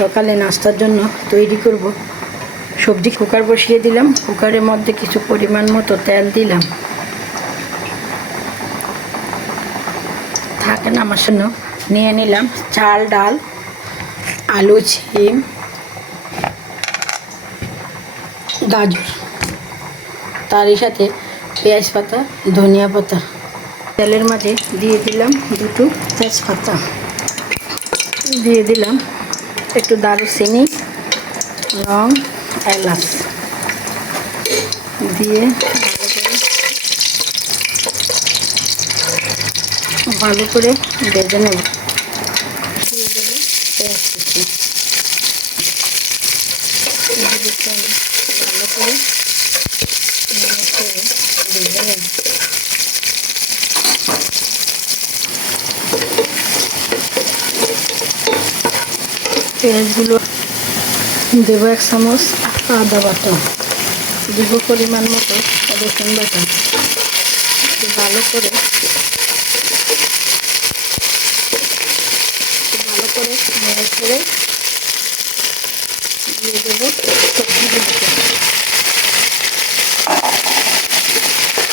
সকালে নাস্তার জন্য তৈরি করব। সবজি কুকার বসিয়ে দিলাম। কুকারের মধ্যে কিছু পরিমাণ মতো তেল দিলাম। থাকে না আমার জন্য নিয়ে নিলাম চাল, ডাল, আলু, শিম, গাজর, তারই সাথে পেঁয়াজ পাতা, ধনিয়া পাতা। তেলের মাঝে দিয়ে দিলাম দুটো তেজপাতা, দিয়ে দিলাম একটু দারুচিনি, লং, এলাচ দিয়ে ভালো করে ভেজে নেব। দিয়ে দেবো পেঁয়াজ কুচি, ভালো করে ভেজে নেব। পেঁয়াজগুলো দেবো 1 চামচ আদা বাটা, দিব পরিমাণ মতো রসুন বাটা। ভালো করে নেড়ে ছেড়ে দিয়ে দেবো সবজিগুলোকে।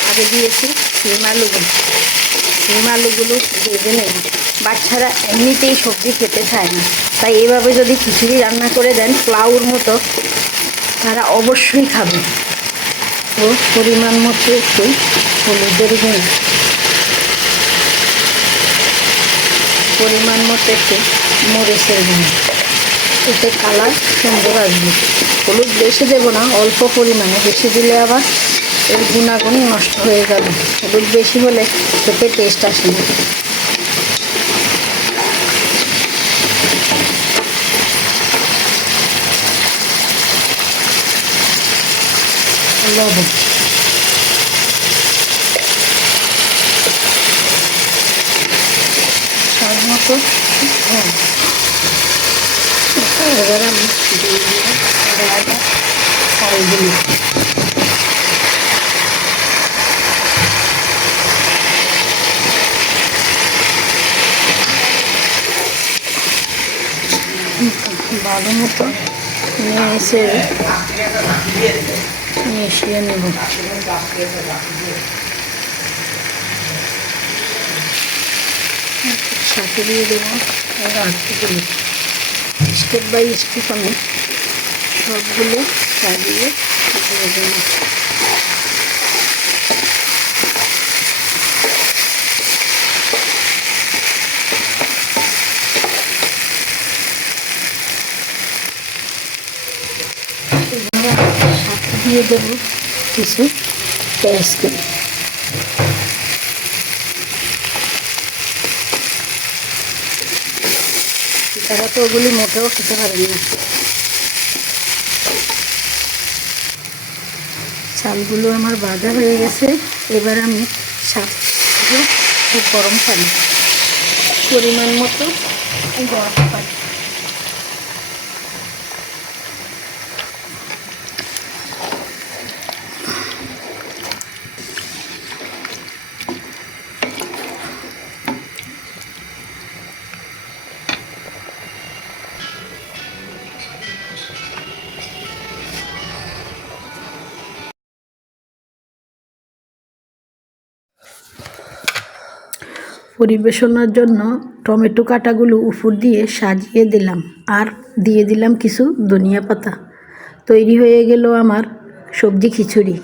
আগে দিয়েছি শিম আলুগুলো ভেজে নেব। বাচ্চারা এমনিতেই সবজি খেতে চায় না, তাই এইভাবে যদি খিচুড়ি রান্না করে দেন পোলাওর মতো, তারা অবশ্যই খাবে। তো পরিমাণ মতো একটু হলুদের গুঁড়ো, পরিমাণ মতো একটু মরিচের গুঁড়ো, এতে কালার সুন্দর আসবে। হলুদ বেশি দেবো না, অল্প পরিমাণে। বেশি দিলে আবার এর গুণাগুণ নষ্ট হয়ে যাবে। হলুদ বেশি হলে খেতে টেস্ট আসে না। লবণ, স্বাদ মতো। এবার আমি দিয়ে দিলাম চালগুলো। ভালো মতো মিশিয়ে নেব। সাথে দিয়ে দেবো আলুগুলো। স্টেপ বাই স্টেপ আমি সবগুলো সাজিয়ে দিয়ে দেবো। সাথে দিয়ে দেবো কিছু পেঁয়াজ কুচি। তারা তো ওগুলি মোটেও খেতে পারেন না। চালগুলো আমার ভাজা হয়ে গেছে। এবার আমি খুব গরম পানি, পরিমাণ মতো গরম পানি, পরিবেশনার জন্য টমেটো কাটাগুলো উপর দিয়ে সাজিয়ে দিলাম, আর দিয়ে দিলাম কিছু ধনিয়া পাতা। তৈরি হয়ে গেল আমার সবজি খিচুড়ি।